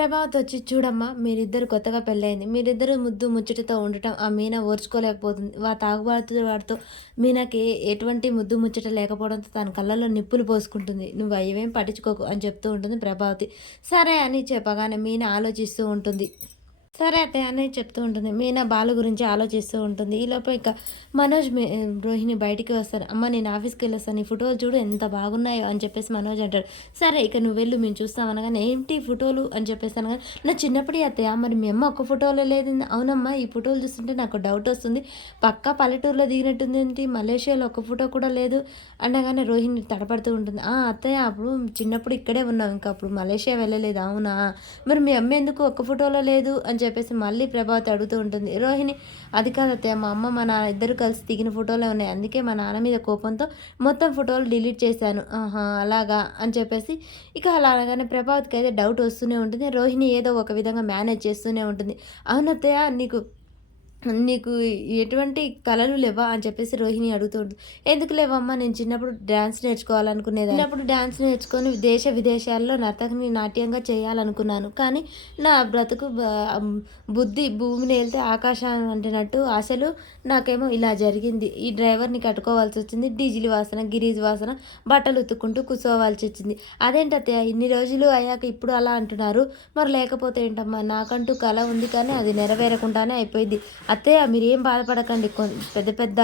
ప్రభావతి వచ్చి చూడమ్మా మీరిద్దరు కొత్తగా పెళ్ళయింది. మీరిద్దరు ముద్దు ముచ్చటతో ఉండటం ఆ మీనా ఓర్చుకోలేకపోతుంది. తాగుబోతువాడితో మీనాకి ఎటువంటి ముద్దు ముచ్చట లేకపోవడంతో తన కళ్ళలో నిప్పులు పోసుకుంటుంది. నువ్వు అవేం పట్టించుకోకు అని చెప్తూ ఉంటుంది ప్రభావతి. సరే అని చెప్పగానే మీనా ఆలోచిస్తూ ఉంటుంది. సరే అత్తయ్య అని చెప్తూ ఉంటుంది. మీనా బాలు గురించి ఆలోచిస్తూ ఉంటుంది. ఈలోపు ఇక మనోజ్ రోహిణి బయటికి వస్తారు. అమ్మ నేను ఆఫీస్కి వెళ్ళొస్తాను, ఈ ఫోటోలు చూడు ఎంత బాగున్నాయో అని చెప్పేసి మనోజ్ అంటాడు. సరే ఇక నువ్వు వెళ్ళు మేము చూస్తాం అనగానే ఏంటి ఫోటోలు అని చెప్పేసి అనగా నా చిన్నప్పుడే అత్తయ్య మరి మీ అమ్మ ఒక్క ఫోటోలో లేదు. అవునమ్మా ఈ ఫోటోలు చూస్తుంటే నాకు డౌట్ వస్తుంది, పక్కా పల్లెటూరులో దిగినట్టుంది ఏంటి, మలేషియాలో ఒక ఫోటో కూడా లేదు అనగానే రోహిణి తడపడుతూ ఉంటుంది. అత్తయ్య అప్పుడు చిన్నప్పుడు ఇక్కడే ఉన్నాం, ఇంకా అప్పుడు మలేషియా వెళ్ళలేదు. అవునా మరి మీ అమ్మ ఎందుకు ఒక్క ఫోటోలో లేదు అని చెప్పేసి మళ్ళీ ప్రభావతి అడుగుతూ ఉంటుంది. రోహిణి అది కాదు అత్తయ్య, మా అమ్మ మా నాన్న ఇద్దరు కలిసి దిగిన ఫోటోలే ఉన్నాయి, అందుకే మా నాన్న మీద కోపంతో మొత్తం ఫోటోలు డిలీట్ చేశాను. అలాగా అని చెప్పేసి ఇక అలా అనగానే ప్రభావతికి అయితే డౌట్ వస్తూనే ఉంటుంది. రోహిణి ఏదో ఒక విధంగా మేనేజ్ చేస్తూనే ఉంటుంది. అవునత్తయ్య నీకు ఎటువంటి కళలు లేవా అని చెప్పేసి రోహిణి అడుగుతూ ఉంటుంది. ఎందుకు లేవమ్మా, నేను చిన్నప్పుడు డ్యాన్స్ నేర్చుకోవాలనుకునేది, చిన్నప్పుడు డ్యాన్స్ నేర్చుకొని దేశ విదేశాల్లో నర్తకిని నాట్యంగా చేయాలనుకున్నాను, కానీ నా బ్రతుకు బుద్ధి భూమిని వెళ్తే ఆకాశం అంటున్నట్టు అసలు నాకేమో ఇలా జరిగింది. ఈ డ్రైవర్ని కట్టుకోవాల్సి వచ్చింది, డీజిల్ వాసన గిరీజ్ వాసన బట్టలు ఉత్తుకుంటూ కూర్చోవాల్సి వచ్చింది. అదేంటత్తయ్య ఇన్ని రోజులు అయ్యాక ఇప్పుడు అలా అంటున్నారు, మరి లేకపోతే ఏంటమ్మా, నాకంటూ కళ ఉంది కానీ అది నెరవేరకుండానే అయిపోయింది. అత్తయ్య మీరేం బాధపడకండి, పెద్ద పెద్ద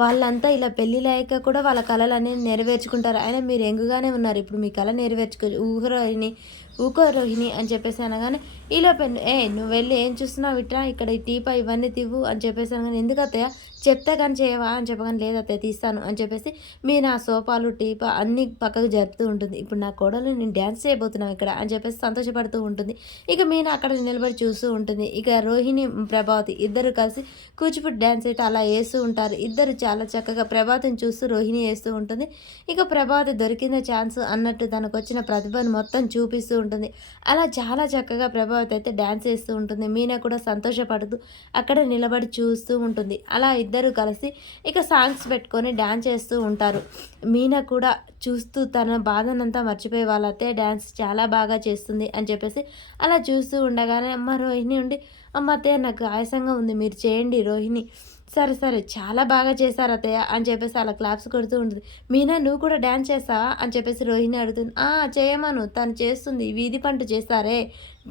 వాళ్ళంతా ఇలా పెళ్ళిళ్ళయ్యాక కూడా వాళ్ళ కళలు అనేది నెరవేర్చుకుంటారు. అయినా మీరు ఎంగుగానే ఉన్నారు, ఇప్పుడు మీ కళ ఊకో రోహిణి అని చెప్పేసి అనగానే ఈలోపు నువ్వు వెళ్ళి ఏం చూస్తున్నావు ఇట్రా, ఇక్కడ ఈ టీపా ఇవన్నీ తివ్వు అని చెప్పేసి అనగానే ఎందుకు అత్తయ్య చెప్తే కానీ చేయవా అని చెప్పగానే లేదత్తయ్య తీస్తాను అని చెప్పేసి మీ నా సోఫాలు టీపా అన్నీ పక్కకు జరుపుతూ ఉంటుంది. ఇప్పుడు నా కోడలు నేను డ్యాన్స్ చేయబోతున్నావు ఇక్కడ అని చెప్పేసి సంతోషపడుతూ ఉంటుంది. ఇక మీనా అక్కడ నిలబడి చూస్తూ ఉంటుంది. ఇక రోహిణి ప్రభావతి ఇద్దరు కలిసి కూచిపూడి డ్యాన్స్ అయితే అలా వేస్తూ ఉంటారు. ఇద్దరు చాలా చక్కగా ప్రభావతిని చూస్తూ రోహిణి వేస్తూ ఉంటుంది. ఇక ప్రభావతి దొరికింద ఛాన్స్ అన్నట్టు తనకు వచ్చిన ప్రతిభను మొత్తం చూపిస్తూ ఉంటుంది. అలా చాలా చక్కగా ప్రభావతి అయితే డ్యాన్స్ వేస్తూ ఉంటుంది. మీనా కూడా సంతోషపడుతూ అక్కడ నిలబడి చూస్తూ ఉంటుంది. అలా ఇద్దరు కలిసి ఇక సాంగ్స్ పెట్టుకొని డ్యాన్స్ చేస్తూ ఉంటారు. మీనా కూడా చూస్తూ తన బాధనంతా మర్చిపోయి వాళ్ళ అత్తయ్య డ్యాన్స్ చాలా బాగా చేస్తుంది అని చెప్పేసి అలా చూస్తూ ఉండగానే అమ్మ రోహిణి ఉండి అమ్మ అత్తయ్య నాకు ఆయాసంగా ఉంది, మీరు చేయండి రోహిణి, సరే సరే చాలా బాగా చేశారు అత్తయ్య అని చెప్పేసి అలా క్లాప్స్ కొడుతూ ఉంటుంది. మీనా నువ్వు కూడా డ్యాన్స్ చేస్తావా అని చెప్పేసి రోహిణి అడుగుతుంది. చేయమను, తను చేస్తుంది, వీధి పంట చేస్తారే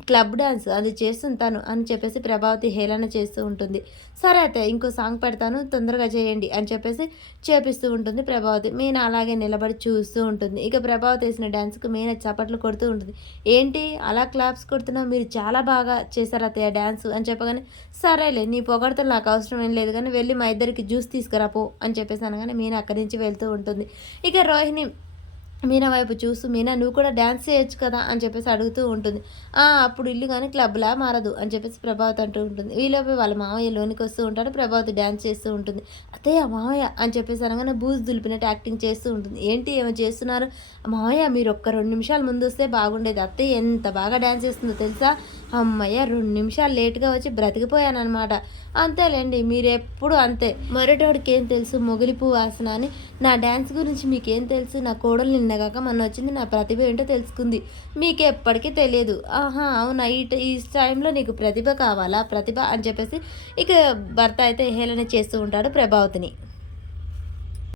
క్లబ్ డ్యాన్స్ అది చేస్తుంది తను అని చెప్పేసి ప్రభావతి హేళన చేస్తూ ఉంటుంది. సరే అయితే ఇంకో సాంగ్ పెడతాను తొందరగా చేయండి అని చెప్పేసి చేపిస్తూ ఉంటుంది ప్రభావతి. మీనా అలాగే నిలబడి చూస్తూ ఉంటుంది. ఇక ప్రభావతి వేసిన డ్యాన్స్కి మీనా చప్పట్లు కొడుతూ ఉంటుంది. ఏంటి అలా క్లాప్స్ కొడుతున్నావు, మీరు చాలా బాగా చేశారు అత్తయ్య డ్యాన్స్ అని చెప్పగానే సరేలే నీ పొగడతలు నాకు అవసరం ఏం లేదు కానీ వెళ్ళి మా ఇద్దరికి జ్యూస్ తీసుకురా పో అని చెప్పేసి అనగానే మీనా అక్కడి నుంచి వెళ్తూ ఉంటుంది. ఇక రోహిణి మీనా వైపు చూస్తూ మీనా నువ్వు కూడా డ్యాన్స్ చేయొచ్చు కదా అని చెప్పేసి అడుగుతూ ఉంటుంది. అప్పుడు ఇల్లు కానీ క్లబ్లా మారదు అని చెప్పేసి ప్రభావతి అంటూ ఉంటుంది. వీళ్ళపై వాళ్ళ మామయ్య లోనికి వస్తూ ఉంటాడు. ప్రభావతి డ్యాన్స్ చేస్తూ ఉంటుంది. అత్తయ్య మామయ్య అని చెప్పేసి అనగానే బూజు దులిపినట్టు యాక్టింగ్ చేస్తూ ఉంటుంది. ఏంటి ఏమో చేస్తున్నారు మామయ్య, మీరు ఒక్క 2 నిమిషాలు ముందు వస్తే బాగుండేది, అత్తయ్య ఎంత బాగా డ్యాన్స్ చేస్తుందో తెలుసా, అమ్మయ్య 2 నిమిషాలు లేట్గా వచ్చి బ్రతికిపోయానమాట. అంతేలేండి మీరు ఎప్పుడు అంతే, మొరటోడికి ఏం తెలుసు మొగిలిపు వాసన అని, నా డ్యాన్స్ గురించి మీకేం తెలుసు, నా కోడలు నిన్నగాక మొన్న వచ్చింది, నా ప్రతిభ ఏంటో తెలుసుకుంది, మీకు ఎప్పటికీ తెలియదు. అవునా ఈ టైంలో నీకు ప్రతిభ కావాలా, ప్రతిభ అని చెప్పేసి ఇక భర్త అయితే హేళన చేస్తూ ఉంటాడు ప్రభావతిని.